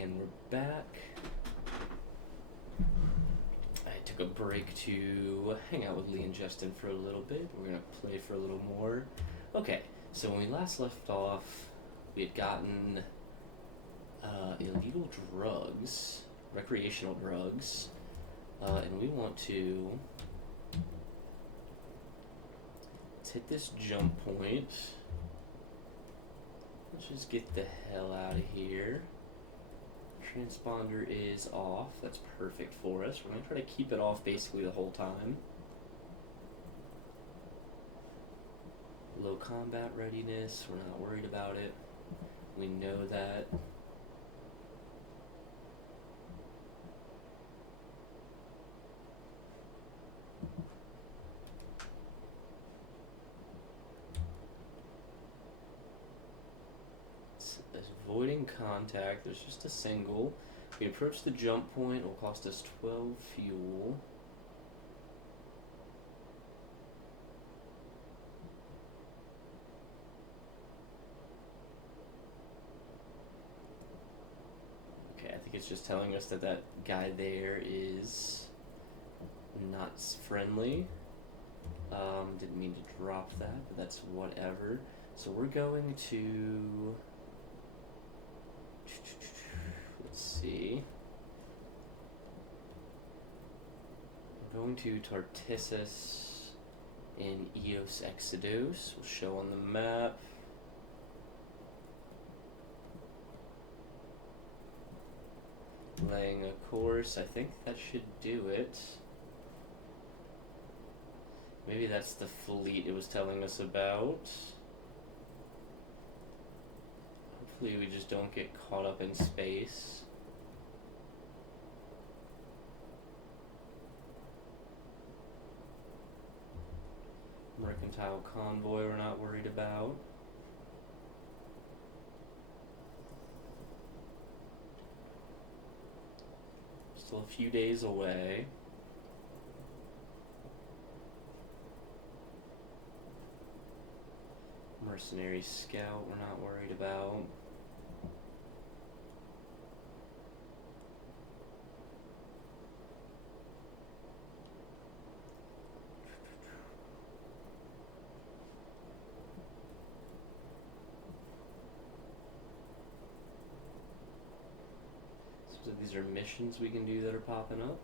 And we're back. I took a break to hang out with Lee and Justin for a little bit. We're going to play for a little more. Okay, so when we last left off, we had gotten illegal drugs, recreational drugs, and we want to hit this jump point. Let's just get the hell out of here. Transponder is off. That's perfect for us. We're going to try to keep it off basically the whole time. Low combat readiness. We're not worried about it. We know that. Avoiding contact. There's just a single. We approach the jump point. It will cost us 12 fuel. Okay, I think it's just telling us that that guy there is not friendly. Didn't mean to drop that, but that's whatever. So we're going to... Let's see. We're going to Tartissus in Eos Exodus. We'll show on the map. Laying a course. I think that should do it. Maybe that's the fleet it was telling us about. Hopefully we just don't get caught up in space. Mercantile convoy we're not worried about. Still a few days away. Mercenary scout we're not worried about. So these are missions we can do that are popping up.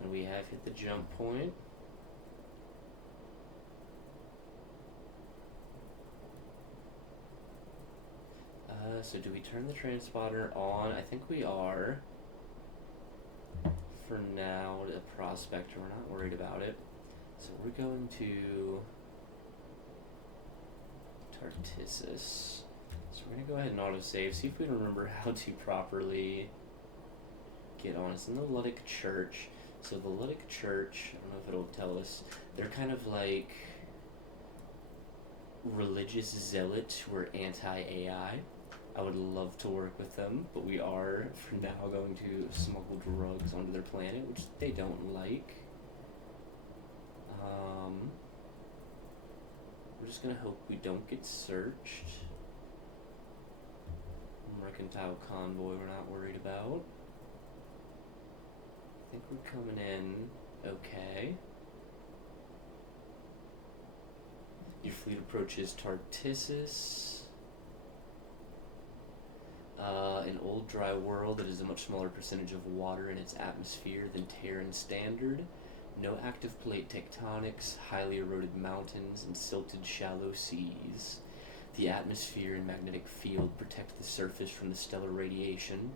And we have hit the jump point. So do we turn the transponder on? I think we are. For now, the prospector, we're not worried about it. So we're going to Tartissus. So we're going to go ahead and autosave, see if we can remember how to properly get on. It's in the Ludic Church. So the Ludic Church, I don't know if it'll tell us, they're kind of like religious zealots who are anti-AI. I would love to work with them, but we are, for now, going to smuggle drugs onto their planet, which they don't like. We're just going to hope we don't get searched. Mercantile convoy we're not worried about. I think we're coming in okay. Your fleet approaches Tartissus. An old dry world that is a much smaller percentage of water in its atmosphere than Terran standard. No active plate tectonics, highly eroded mountains, and silted shallow seas. The atmosphere and magnetic field protect the surface from the stellar radiation.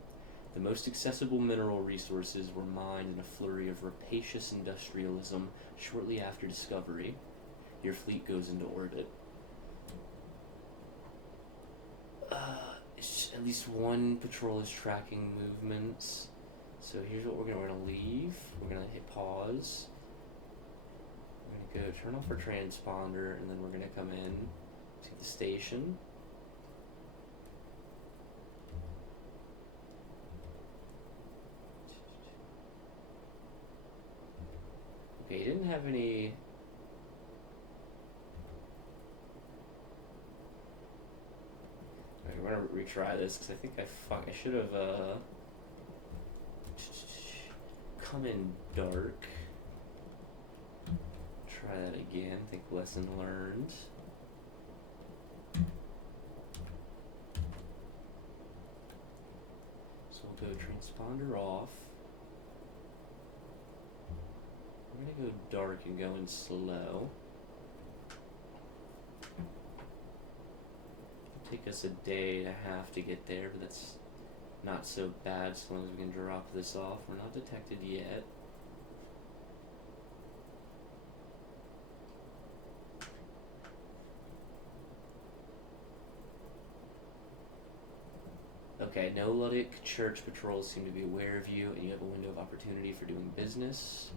The most accessible mineral resources were mined in a flurry of rapacious industrialism shortly after discovery. Your fleet goes into orbit. At least one patrol is tracking movements. So here's what we're gonna leave. We're gonna hit pause. We're gonna go turn off our transponder, and then we're gonna come in to the station. Okay, he didn't have any... we're gonna retry this because I think I should have come in dark. Try that again. Think lesson learned. So we'll go transponder off. We're gonna go dark and go in slow. It'll take us a day and a half to get there, but that's not so bad as long as we can drop this off. We're not detected yet. Okay, no Luddic church patrols seem to be aware of you, and you have a window of opportunity for doing business.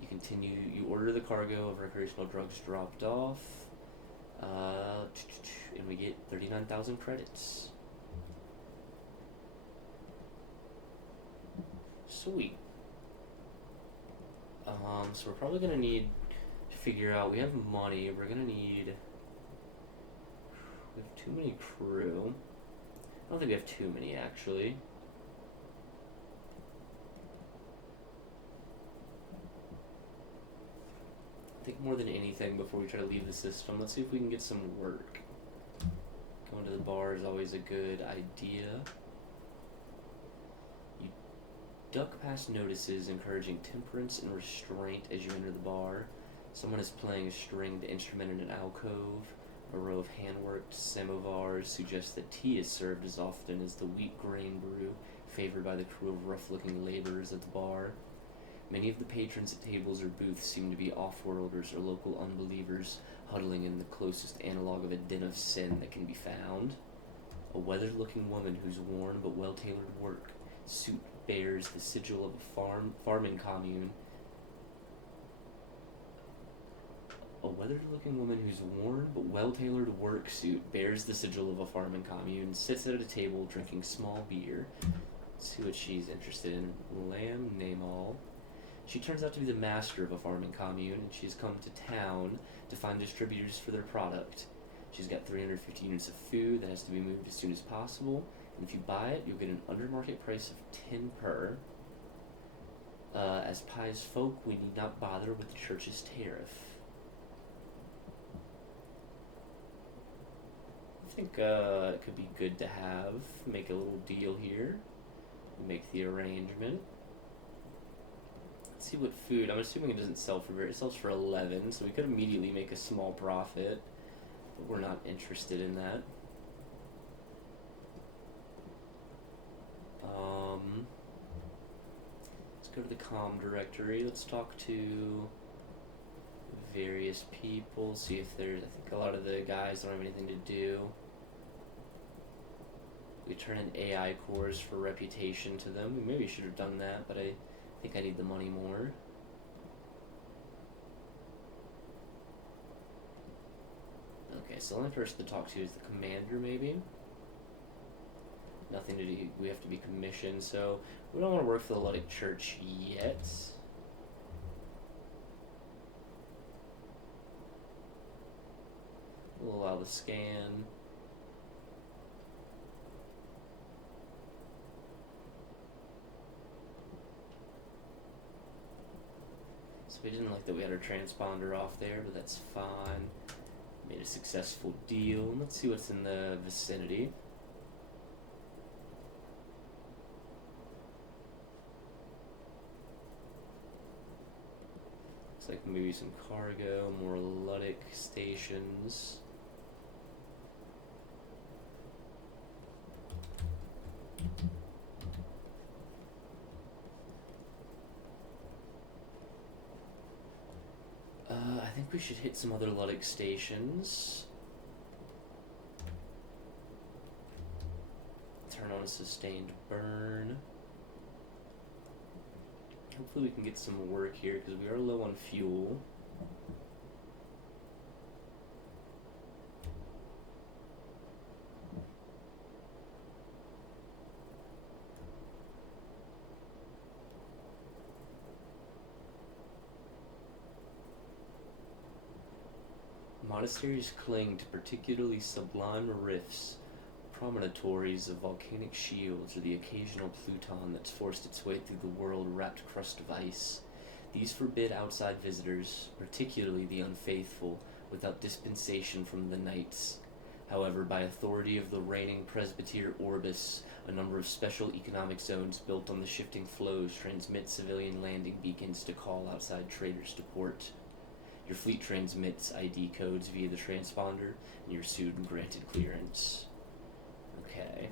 You order the cargo of recreational drugs dropped off, and we get 39,000 credits. Sweet. So we're probably gonna need to figure out, we have money, we have too many crew. I don't think we have too many, actually. I think more than anything, before we try to leave the system, let's see if we can get some work. Going to the bar is always a good idea. You duck past notices encouraging temperance and restraint as you enter the bar. Someone is playing a stringed instrument in an alcove. A row of hand-worked samovars suggests that tea is served as often as the wheat grain brew favored by the crew of rough-looking laborers at the bar. Many of the patrons at tables or booths seem to be off-worlders or local unbelievers huddling in the closest analog of a den of sin that can be found. A weathered-looking woman whose worn but well-tailored work suit bears the sigil of a farming commune. A weathered-looking woman whose worn but well-tailored work suit bears the sigil of a farming commune sits at a table drinking small beer. Let's see what she's interested in. Lamb Namal. She turns out to be the master of a farming commune, and she's come to town to find distributors for their product. She's got 350 units of food that has to be moved as soon as possible, and if you buy it, you'll get an undermarket price of 10 per. As pious folk, we need not bother with the church's tariff. I think it could be good to have. Make a little deal here. Make the arrangement. Let's see what food. I'm assuming it doesn't sell for it sells for 11, so we could immediately make a small profit. But we're not interested in that. Let's go to the comm directory. Let's talk to various people. See if there's. I think a lot of the guys don't have anything to do. We turn in AI cores for reputation to them. We maybe should have done that, but I think I need the money more. Okay, so the only person to talk to is the commander, maybe. Nothing to do. We have to be commissioned, so we don't want to work for the Luddic Church yet. We'll allow the scan. So we didn't like that we had our transponder off there, but that's fine. Made a successful deal. Let's see what's in the vicinity. Looks like maybe some cargo, more Luddic stations. I think we should hit some other Luddic stations. Turn on a sustained burn. Hopefully we can get some work here because we are low on fuel. Monasteries cling to particularly sublime riffs promontories of volcanic shields, or the occasional Pluton that's forced its way through the world-wrapped crust of ice. These forbid outside visitors, particularly the unfaithful, without dispensation from the knights. However, by authority of the reigning presbyter Orbis, a number of special economic zones built on the shifting flows transmit civilian landing beacons to call outside traders to port. Your fleet transmits ID codes via the transponder, and you're soon granted clearance. Okay.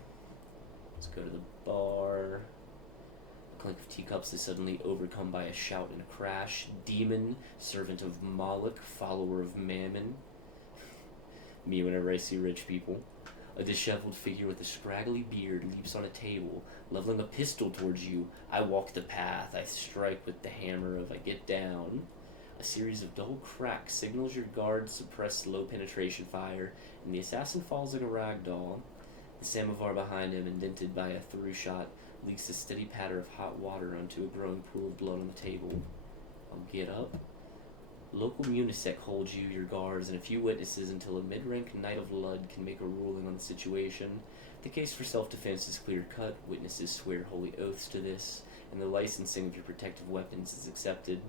Let's go to the bar. A clink of teacups is suddenly overcome by a shout and a crash. Demon, servant of Moloch, follower of Mammon. Me whenever I see rich people. A disheveled figure with a scraggly beard leaps on a table, leveling a pistol towards you. I walk the path. I strike with the hammer of I get down. A series of dull cracks signals your guards suppress low penetration fire, and the assassin falls like a rag doll. The samovar behind him, indented by a through shot, leaks a steady patter of hot water onto a growing pool of blood on the table. I'll get up. Local Munisec holds you, your guards, and a few witnesses until a mid-rank Knight of Lud can make a ruling on the situation. The case for self-defense is clear-cut, witnesses swear holy oaths to this, and the licensing of your protective weapons is accepted.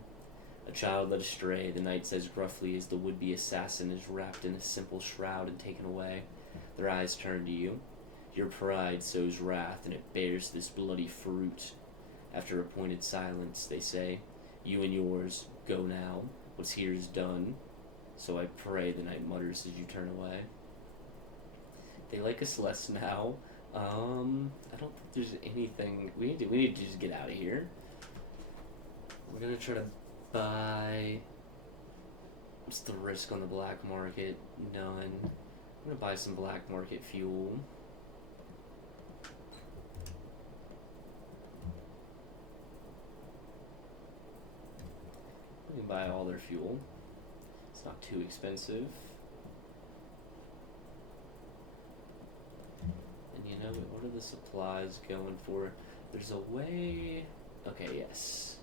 A child led astray, the knight says gruffly as the would-be assassin is wrapped in a simple shroud and taken away. Their eyes turn to you. Your pride sows wrath, and it bears this bloody fruit. After a pointed silence, they say, "You and yours, go now. What's here is done." "So I pray," the knight mutters as you turn away. They like us less now. I don't think there's anything... We need to just get out of here. We're gonna try to buy... What's the risk on the black market? None. I'm gonna buy some black market fuel. We can buy all their fuel. It's not too expensive. And you know, what are the supplies going for? There's a way... Okay, yes.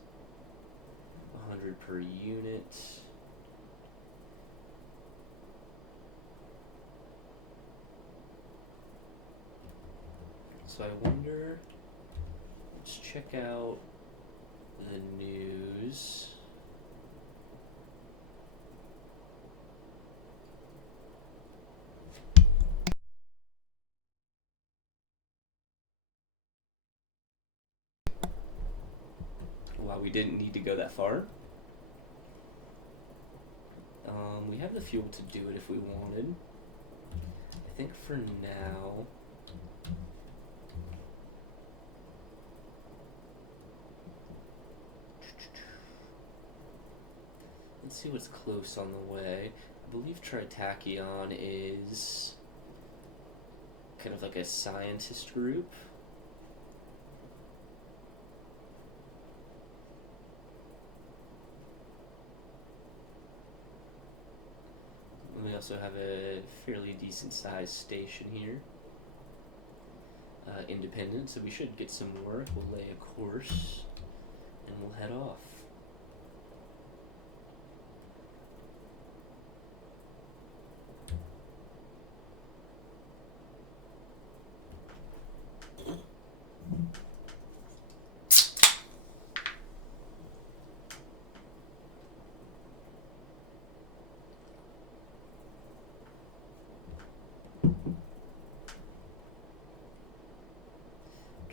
100 per unit. So I wonder... Let's check out the news. Wow, we didn't need to go that far. We have the fuel to do it if we wanted. I think for now... Let's see what's close on the way. I believe Tritachyon is kind of like a scientist group. We also have a fairly decent sized station here. Independent, so we should get some work. We'll lay a course and we'll head off.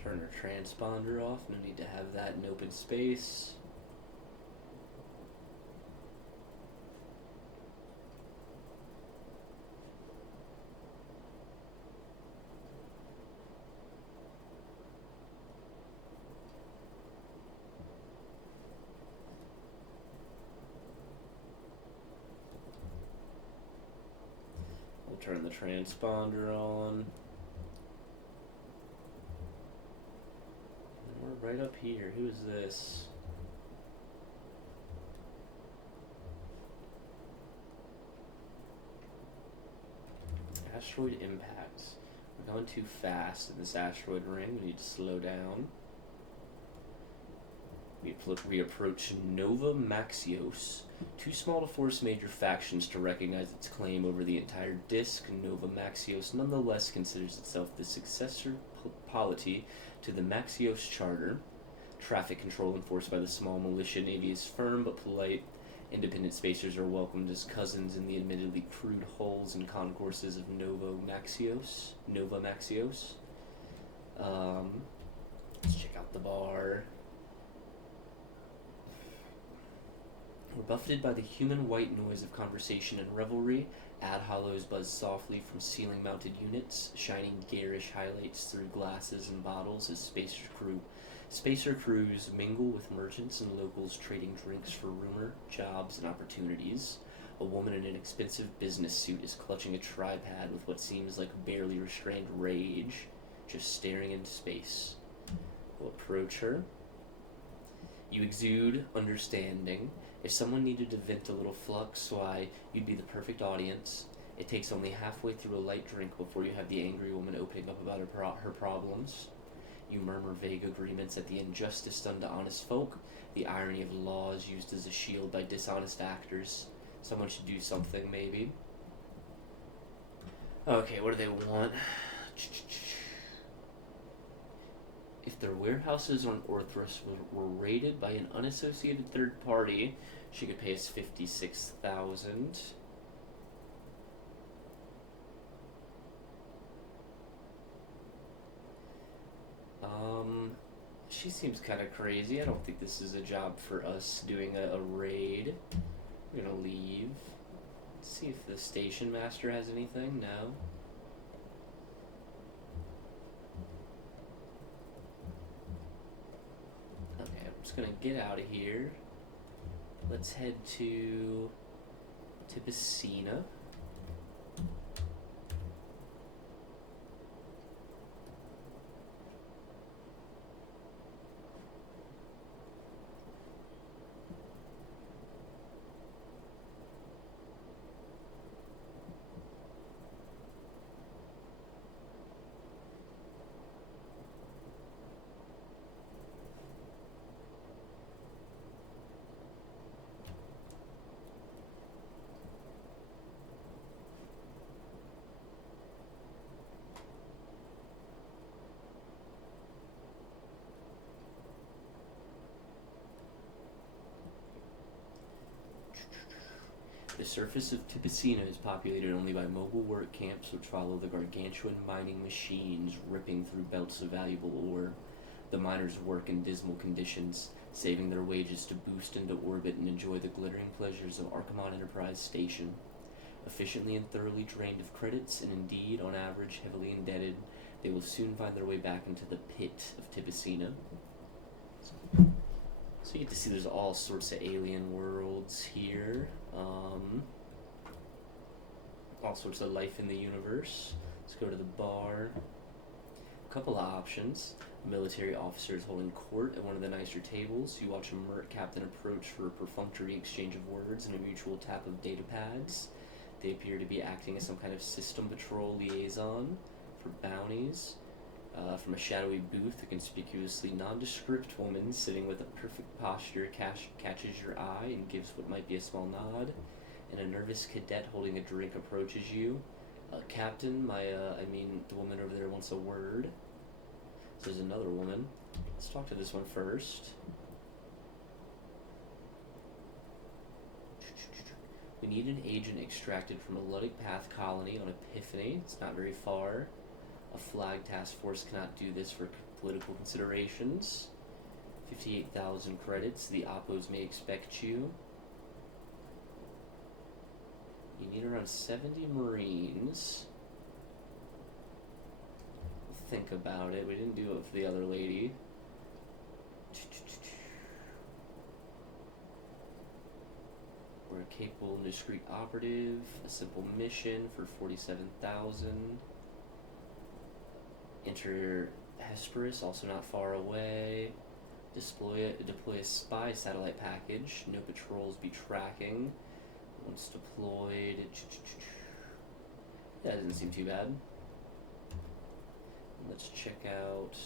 Turn our transponder off. No need to have that in open space. We'll turn the transponder on. We're right up here. Who is this? Asteroid impacts. We're going too fast in this asteroid ring. We need to slow down. We approach Nova Maxios. Too small to force major factions to recognize its claim over the entire disk, Nova Maxios nonetheless considers itself the successor polity to the Maxios Charter. Traffic control enforced by the small militia navy is firm but polite. Independent spacers are welcomed as cousins in the admittedly crude hulls and concourses of Nova Maxios. Let's check out the bar. We're buffeted by the human white noise of conversation and revelry. Ad hollows buzz softly from ceiling-mounted units, shining garish highlights through glasses and bottles as Spacer crews mingle with merchants and locals trading drinks for rumor, jobs, and opportunities. A woman in an expensive business suit is clutching a tripod with what seems like barely restrained rage, just staring into space. We'll approach her. You exude understanding. If someone needed to vent a little flux, why, you'd be the perfect audience. It takes only halfway through a light drink before you have the angry woman opening up about her problems. You murmur vague agreements at the injustice done to honest folk, the irony of laws used as a shield by dishonest actors. Someone should do something, maybe. Okay, what do they want? If their warehouses on Orthros were raided by an unassociated third party, she could pay us 56,000. She seems kind of crazy. I don't think this is a job for us doing a raid. We're gonna leave. Let's see if the station master has anything. No. Okay, I'm just gonna get out of here. Let's head to Tipicina. The surface of Tipicina is populated only by mobile work camps which follow the gargantuan mining machines ripping through belts of valuable ore. The miners work in dismal conditions, saving their wages to boost into orbit and enjoy the glittering pleasures of Archimon Enterprise Station. Efficiently and thoroughly drained of credits, and indeed, on average, heavily indebted, they will soon find their way back into the pit of Tipicina. So you get to see there's all sorts of alien worlds here. All sorts of life in the universe. Let's go to the bar. A couple of options. Military officers holding court at one of the nicer tables. You watch a merc captain approach for a perfunctory exchange of words and a mutual tap of data pads. They appear to be acting as some kind of system patrol liaison for bounties. From a shadowy booth, a conspicuously nondescript woman sitting with a perfect posture catches your eye and gives what might be a small nod. And a nervous cadet holding a drink approaches you. Captain, the woman over there wants a word. So there's another woman. Let's talk to this one first. We need an agent extracted from a Ludic Path colony on Epiphany. It's not very far. A flag task force cannot do this for political considerations. 58,000 credits. The Oppos may expect you. You need around 70 Marines. Think about it. We didn't do it for the other lady. We're a capable and discreet operative. A simple mission for 47,000. Enter Hesperus, also not far away. Deploy a spy satellite package. No patrols be tracking. Once deployed. That doesn't seem too bad. Let's check out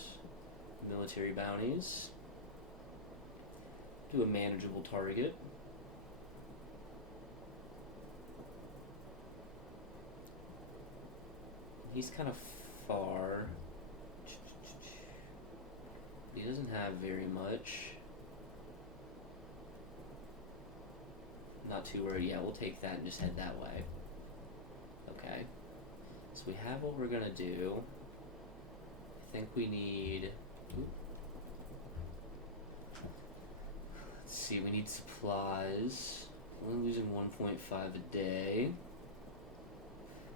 military bounties. to a manageable target. He's kind of far. He doesn't have very much. Not too worried. Yeah, we'll take that and just head that way. Okay. So we have what we're gonna do. I think we need... Let's see, we need supplies. We're only losing 1.5 a day.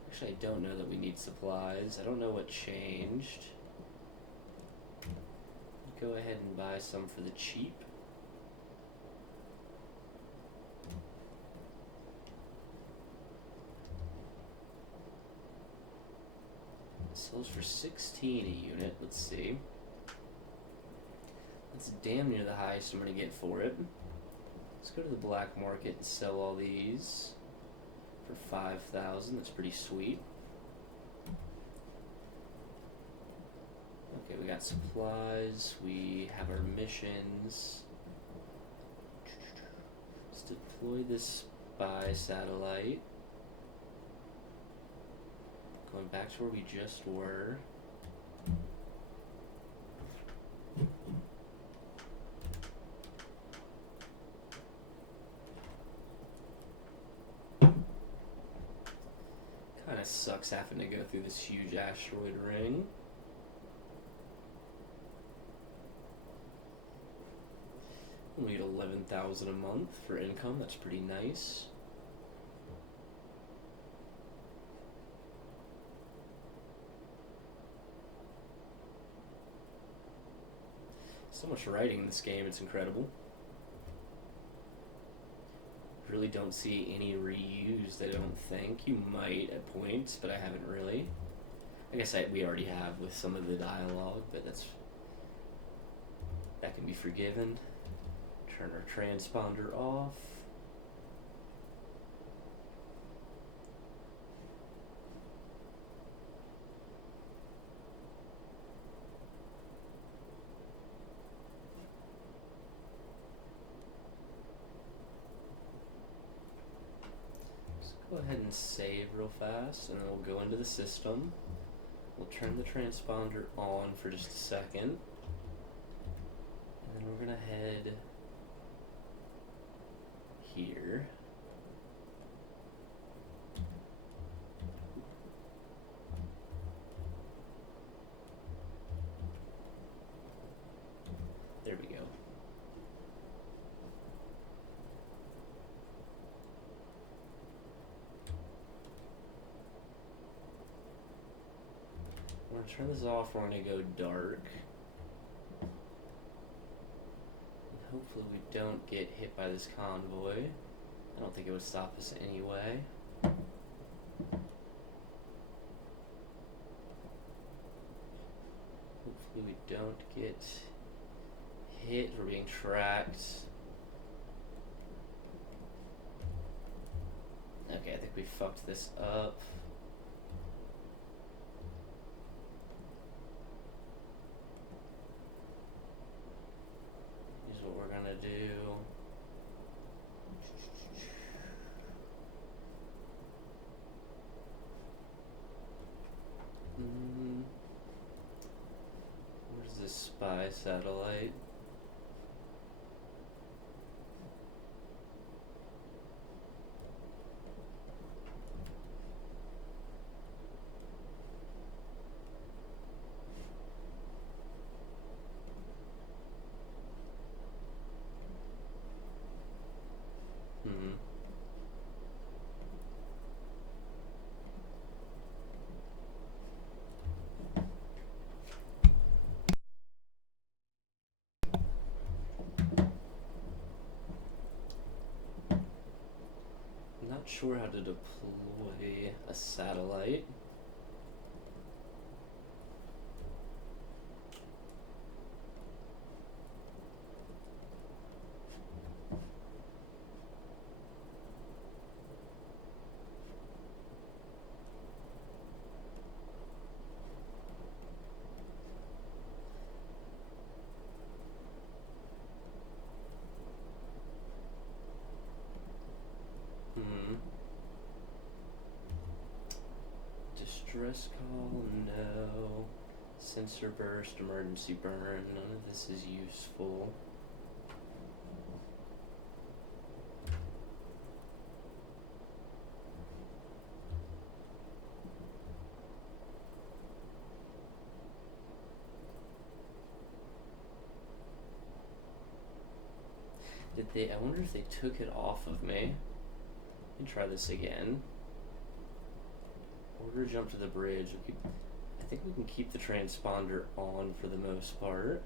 Actually, I don't know that we need supplies. I don't know what changed. Go ahead and buy some for the cheap. It sells for 16 a unit. Let's see. That's damn near the highest I'm going to get for it. Let's go to the black market and sell all these for 5,000. That's pretty sweet. Okay, we got supplies. We have our missions. Let's deploy this spy satellite. Going back to where we just were. Kinda sucks having to go through this huge asteroid ring. We need 11,000 a month for income. That's pretty nice. So much writing in this game, it's incredible. Really don't see any reused, I don't think. You might at points, but I haven't really. I guess we already have with some of the dialogue, but that can be forgiven. Turn our transponder off. Go ahead and save real fast, and then we'll go into the system. We'll turn the transponder on for just a second. And then we're going to head here. There we go. We're going to turn this off. We're going to go dark. And hopefully we don't get hit by this convoy. I don't think it would stop us anyway. Hopefully we don't get hit. We're being tracked. Okay, I think we fucked this up. Here's what we're gonna do. Where's this spy satellite? Not sure how to deploy a satellite. Distress call, no. Sensor burst, emergency burn, none of this is useful. I wonder if they took it off of me. Let me try this again. Order jump to the bridge. I think we can keep the transponder on for the most part.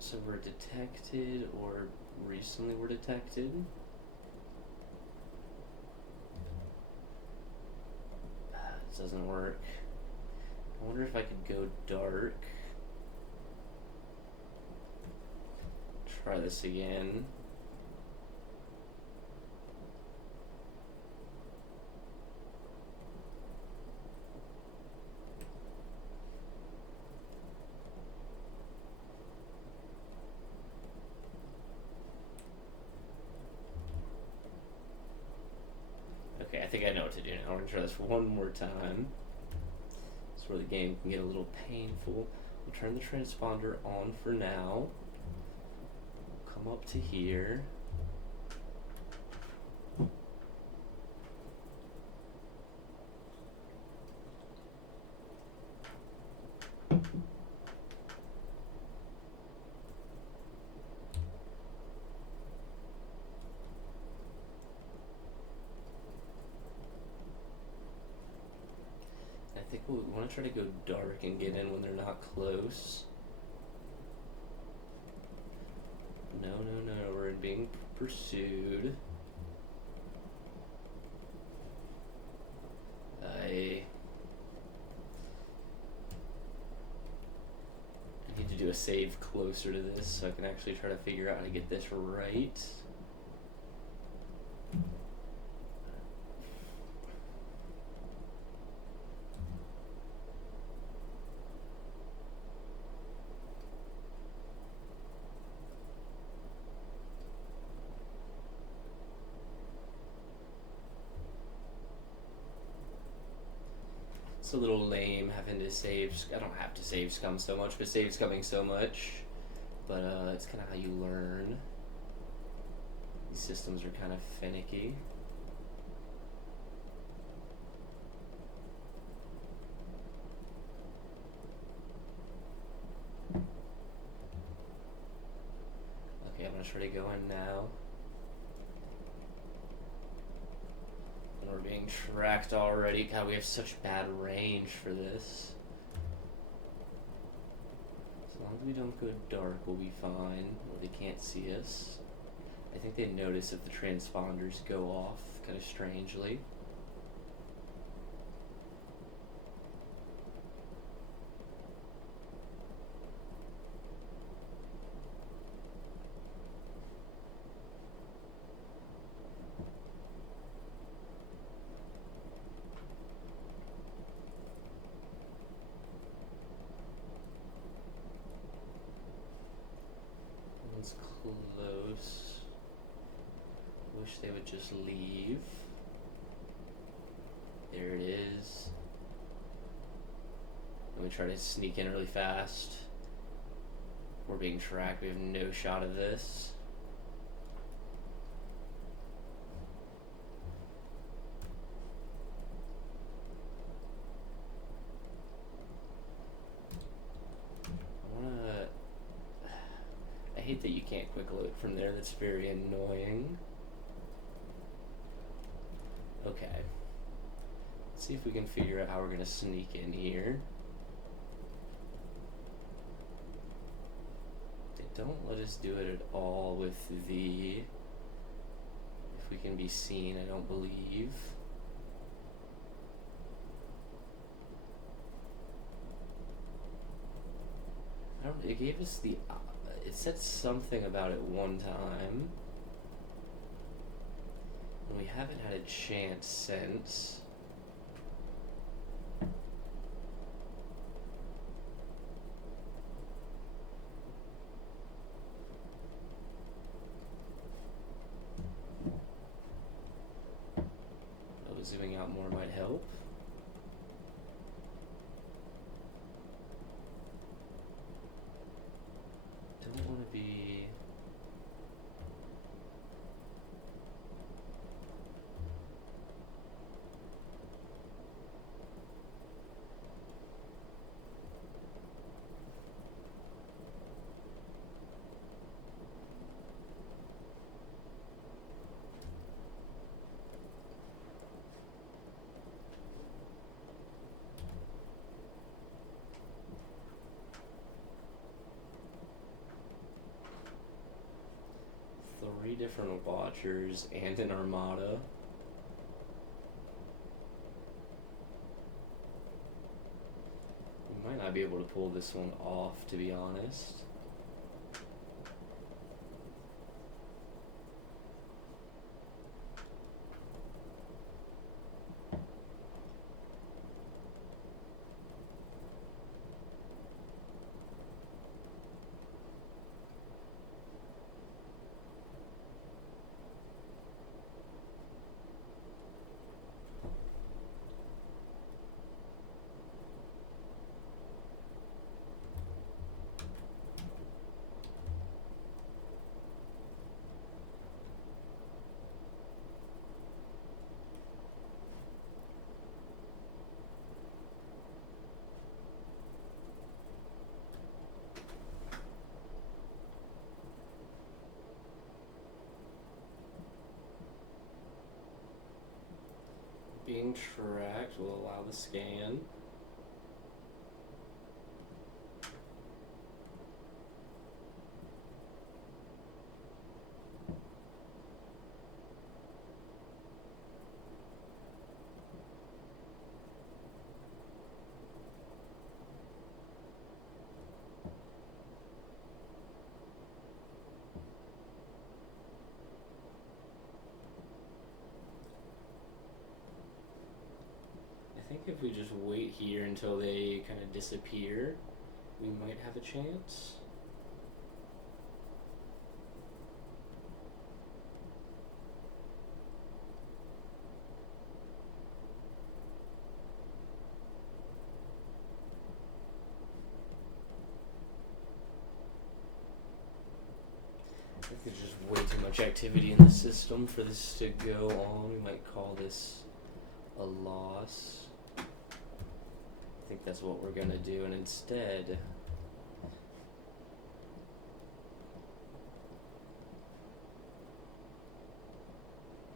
So we're detected, or recently we're detected. This doesn't work. I wonder if I could go dark. Try this again. Okay, I think I know what to do now. We're gonna try this one more time. This is where the game can get a little painful. We'll turn the transponder on for now. We'll come up to here. I think we want to try to go dark and get in when they're not close. No, we're being pursued. I need to do a save closer to this so I can actually try to figure out how to get this right. It's a little lame having to save. I don't have to save scum so much, but save scumming so much. But it's kind of how you learn. These systems are kind of finicky. Okay, I'm gonna try to go in now. And we're being tracked already. God, we have such bad range for this. As long as we don't go dark, we'll be fine. Or they can't see us. I think they notice if the transponders go off kind of strangely. One's close. Wish they would just leave. There it is. Let me try to sneak in really fast. We're being tracked. We have no shot of this. I hate that you can't quick load from there. That's very annoying. Okay. Let's see if we can figure out how we're going to sneak in here. Don't let us do it at all with the... If we can be seen, I don't believe. It gave us the... It said something about it one time. And we haven't had a chance since. Oh, zooming out more might help. Don't want to be... Three different Watchers and an Armada. We might not be able to pull this one off, to be honest. Being tracked will allow the scan. I think if we just wait here until they kind of disappear, we might have a chance. I think there's just way too much activity in the system for this to go on. We might call this a loss. I think that's what we're gonna do, and instead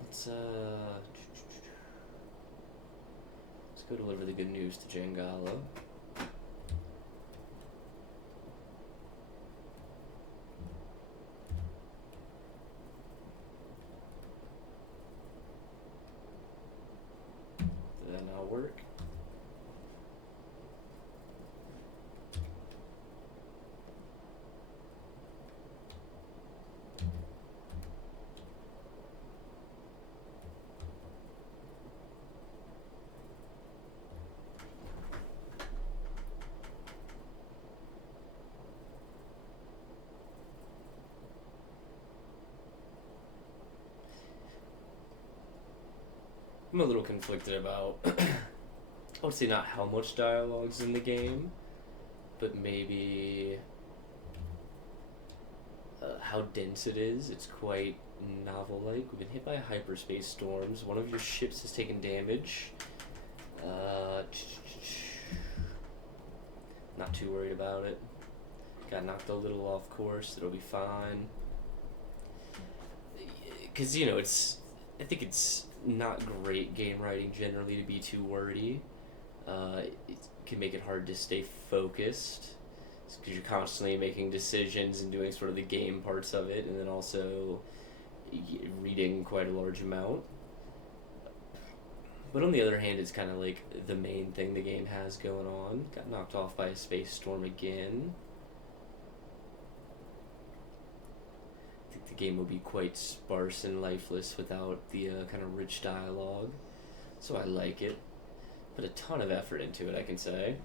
let's go deliver the good news to Jangala. Did that not work? I'm a little conflicted about, I would say not how much dialogue's in the game, but maybe how dense it is. It's quite novel-like. We've been hit by hyperspace storms. One of your ships has taken damage. Not too worried about it. Got knocked a little off course. It'll be fine. Because, you know, I think it's not great game writing generally to be too wordy. It can make it hard to stay focused. because you're constantly making decisions and doing sort of the game parts of it, and then also reading quite a large amount. But on the other hand, it's kind of like the main thing the game has going on. Got knocked off by a space storm again. I think the game will be quite sparse and lifeless without the kind of rich dialogue. So I like it. Put a ton of effort into it, I can say.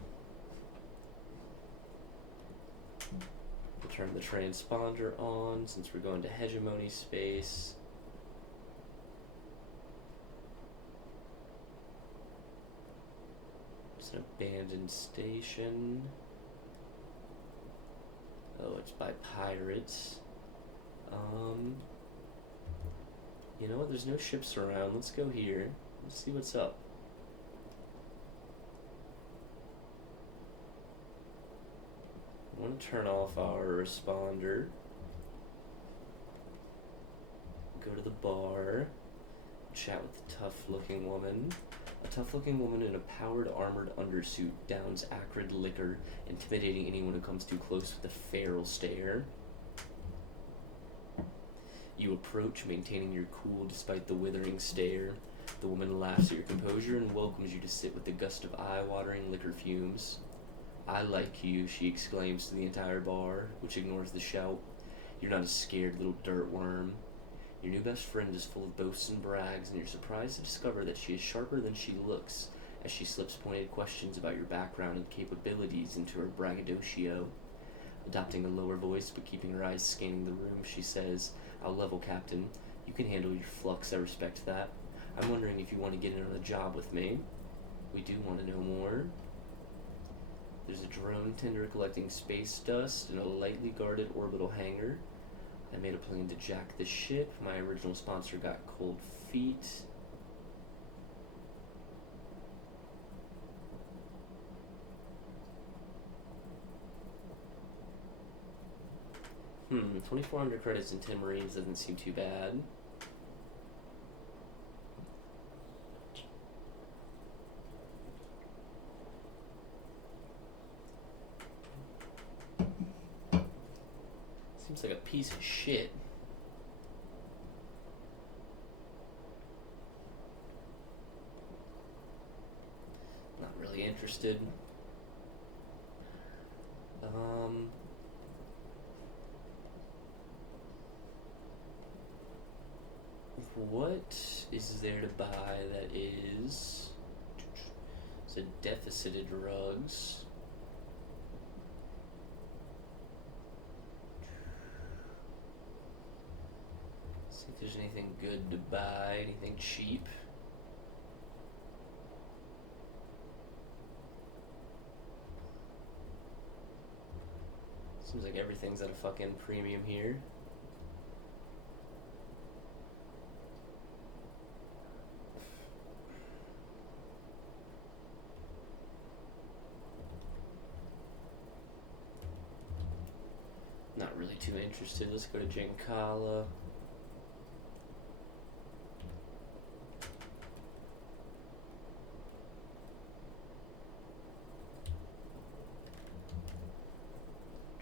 We'll turn the transponder on since we're going to hegemony space. It's an abandoned station. Oh, it's by pirates. You know what? There's no ships around. Let's go here. Let's see what's up. I want to turn off our responder. Go to the bar. Chat with a tough-looking woman. A tough-looking woman in a powered armored undersuit downs acrid liquor, intimidating anyone who comes too close with a feral stare. You approach, maintaining your cool despite the withering stare. The woman laughs at your composure and welcomes you to sit with the gust of eye-watering liquor fumes. "I like you," she exclaims to the entire bar, which ignores the shout. "You're not a scared little dirt worm." Your new best friend is full of boasts and brags, and you're surprised to discover that she is sharper than she looks, as she slips pointed questions about your background and capabilities into her braggadocio. Adopting a lower voice but keeping her eyes scanning the room, she says, "I'll level, Captain. You can handle your flux, I respect that. I'm wondering if you want to get in on a job with me." "We do want to know more." There's a drone tender collecting space dust in a lightly guarded orbital hangar. I made a plan to jack the ship. My original sponsor got cold feet. 2,400 credits and 10 Marines doesn't seem too bad. Seems like a piece of shit. Not really interested. What is there to buy that is... It's a deficit of drugs. See if there's anything good to buy, anything cheap. Seems like everything's at a fucking premium here. Not really too interested. Let's go to Jankala.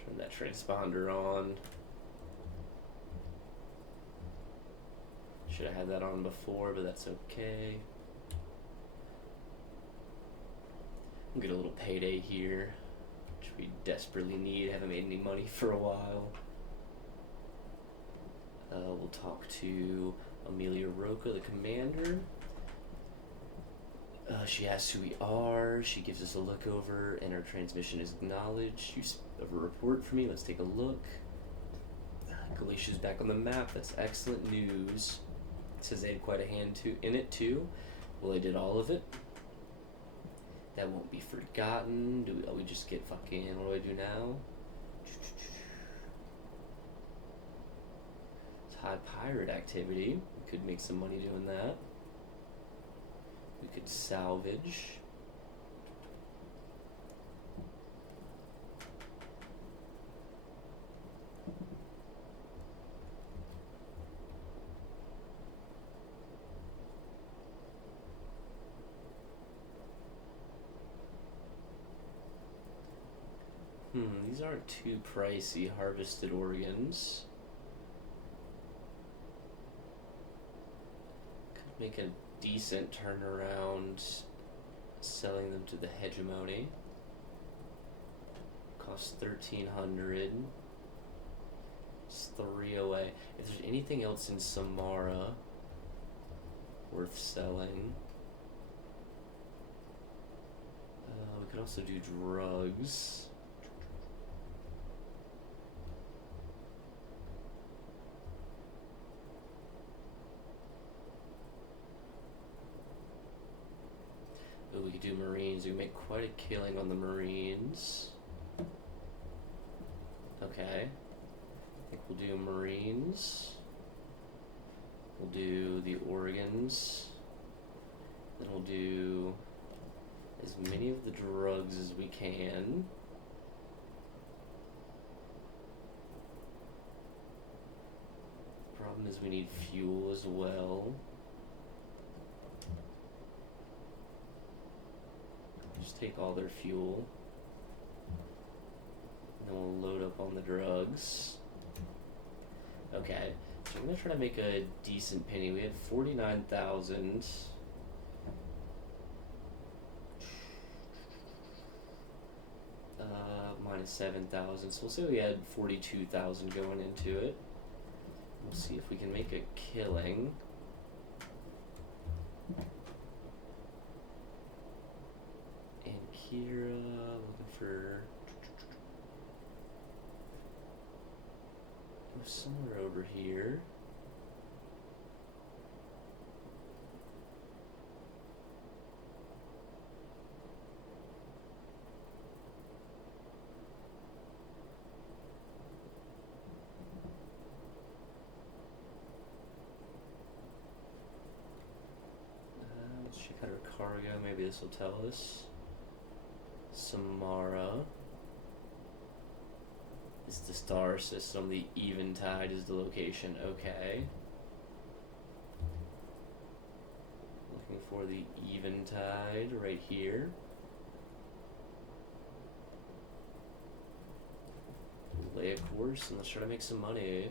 Turn that transponder on. Should have had that on before, but that's okay. We'll get a little payday here, which we desperately need. Haven't made any money for a while. We'll talk to Amelia Roca, the commander. She asks who we are. She gives us a look over, and our transmission is acknowledged. You have a report for me. Let's take a look. Galatia's back on the map. That's excellent news. It says they had quite a hand in it too. Well, they did all of it. That won't be forgotten. We just get fucking... What do I do now? It's high pirate activity. We could make some money doing that. We could salvage. these aren't too pricey, harvested organs. Could make a decent turnaround selling them to the hegemony. Costs 1,300. It's 3 away. If there's anything else in Samara worth selling, we could also do drugs. Ooh, we could do Marines. We could make quite a killing on the Marines. Okay. I think we'll do Marines. We'll do the organs. Then we'll do as many of the drugs as we can. Problem is we need fuel as well. Just take all their fuel. And then we'll load up on the drugs. Okay, so I'm going to try to make a decent penny. We had 49,000. Minus 7,000. So we'll say we had 42,000 going into it. We'll see if we can make a killing. And Kira, looking for somewhere over here. Let's check out her cargo. Maybe this will tell us. Samara is the star system. The Eventide is the location. Okay. Looking for the Eventide right here. Lay a course and let's try to make some money.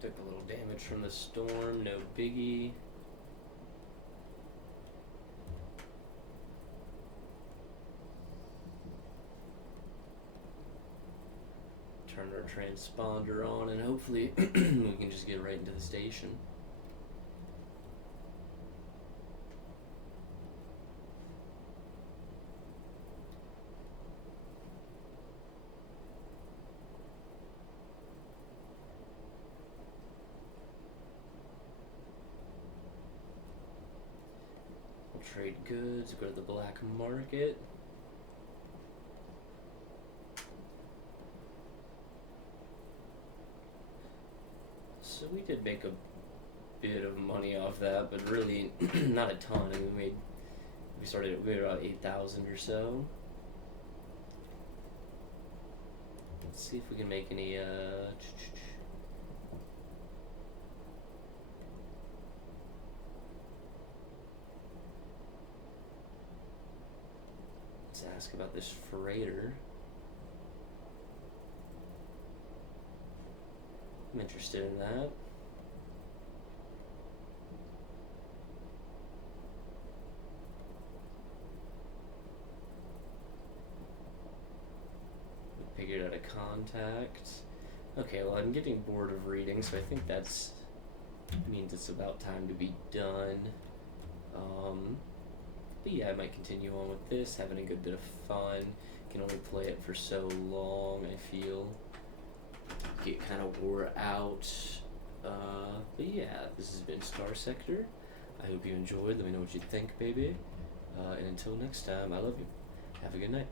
Took a little damage from the storm, no biggie. Turn our transponder on and hopefully we can just get right into the station. Trade goods, go to the black market. So we did make a bit of money off that, but really not a ton. I mean, we made about 8,000 or so. Let's see if we can make any let's ask about this freighter. I'm interested in that. We figured out a contact. Okay, well I'm getting bored of reading, so I think that's means it's about time to be done. But yeah, I might continue on with this, having a good bit of fun. can only play it for so long, I feel. Get kind of wore out. But yeah, this has been Star Sector. I hope you enjoyed. Let me know what you think, baby. And until next time, I love you. Have a good night.